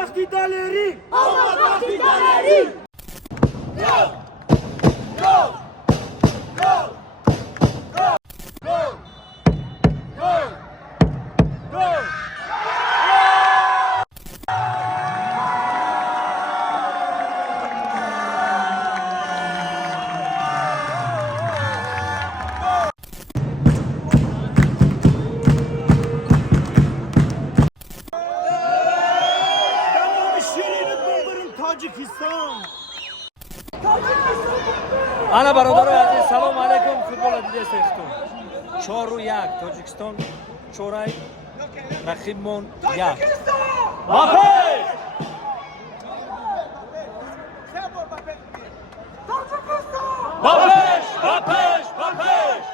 وقتی دلری آمد وقتی دلری Tacikistan. Ana barodaroy aziz, salom alaykum. Futbol Toҷикистон 4-1 Toҷикистон чорай рақибмон 1. Бапеш! Бапеш! Бапеш! Бапеш!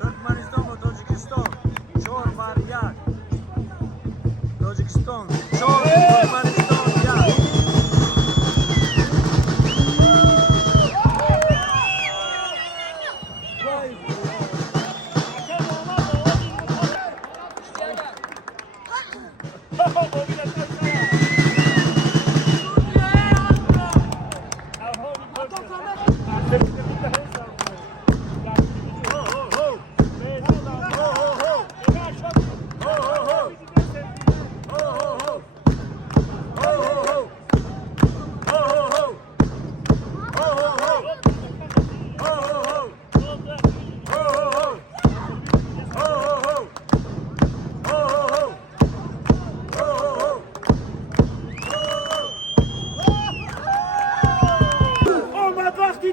Туркменистон ва Тоҷикистон 4-1. Тоҷикистон 4, Туркменистон 1.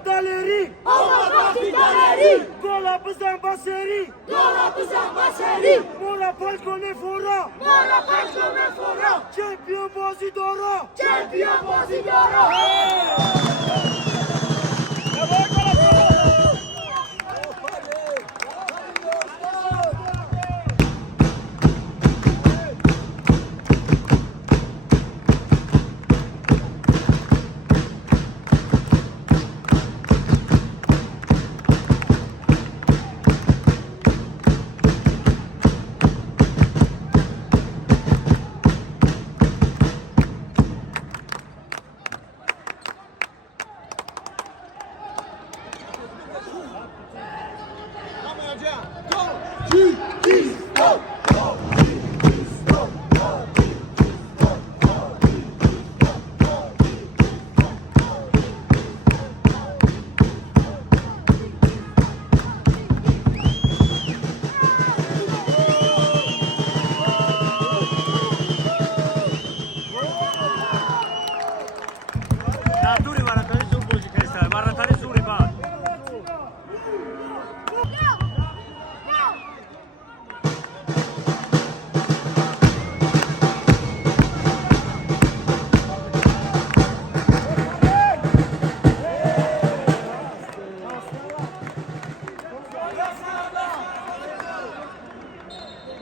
Daleri, آمد وقتی دلری gola bizden baseri, دولا بزن بسری mola palkone fora, مارا پشم فورا champion bazi dora. چمپیون بازی دارا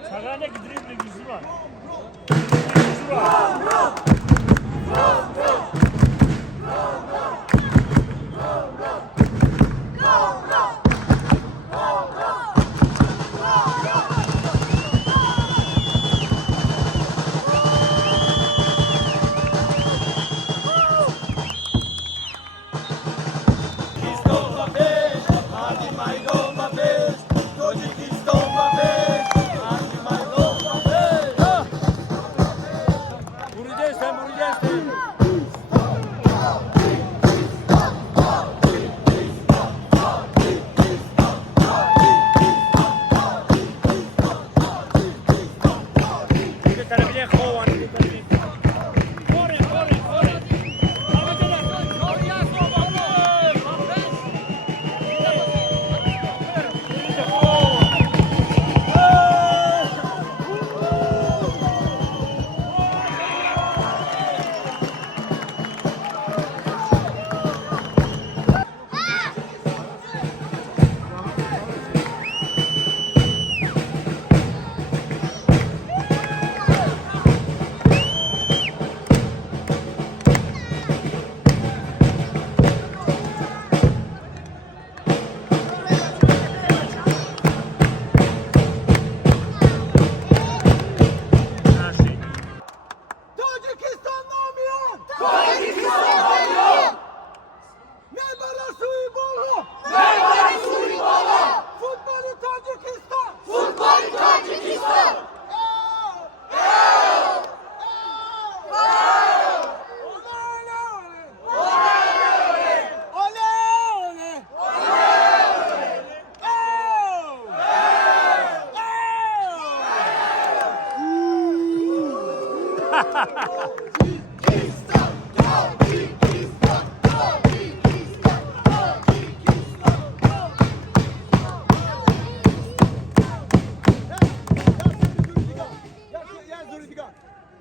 Çağane gidiyor bir yüzü var.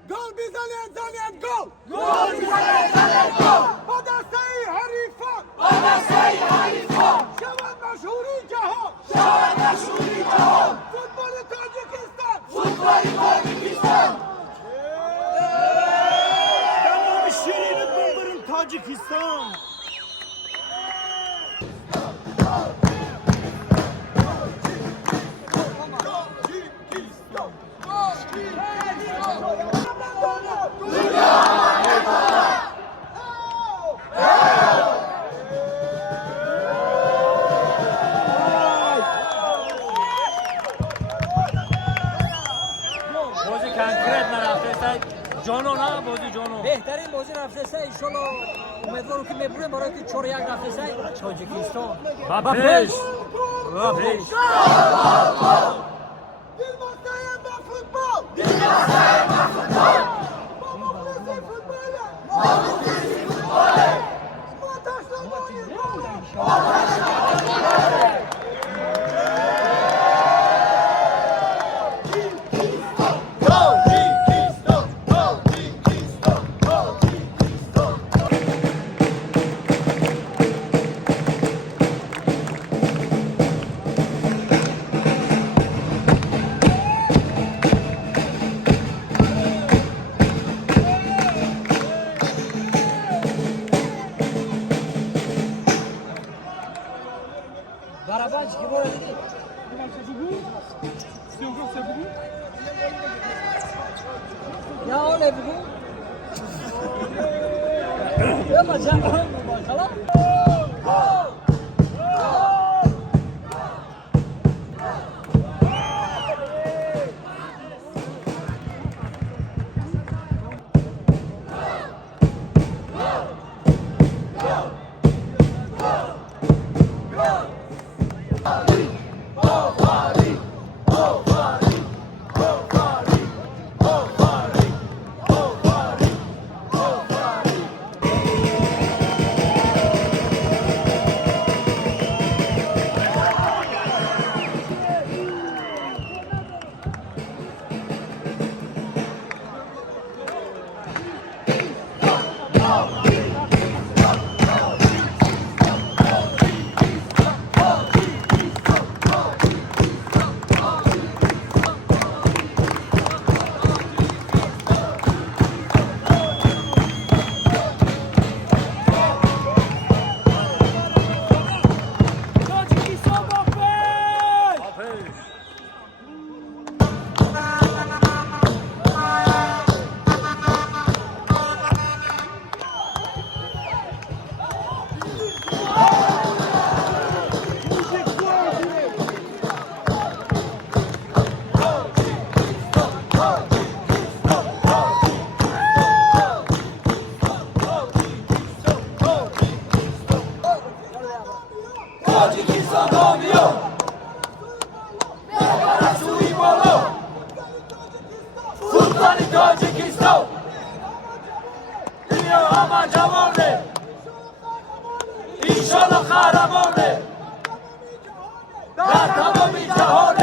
Gol bizanet zanet gol. Gol bizanet zanet gol. Badastayı harifan. Badastayı harifan. Şavan meşhuri cihan. Şavan meşhuri cihan. Futbolu Tacikistan. Futbolu Tacikistan. Tamam şirini buldurun Tacikistan. بازی کنکرت نرفته جانو نه بازی جانو بهترین بازی رفته سه انشالله امیدوارم که میبریم برای که 4-1 رفته سه تاجیکستان و پیش و پیش Dilmastayım ben futbol. Dilmastayım ben futbol. Mamuklusi futbolu. Mamuklusi futbolu. Montajla oyun. Barabanç gibi öyle değil. Ya öyle bu. Yapacağım bakalım. Tacikistan doğmuyor. Parasui bolo. Futbol Tacikistan. Dünya ama cavanı. İnşallah kahramanı. Dar tamamı cahanı.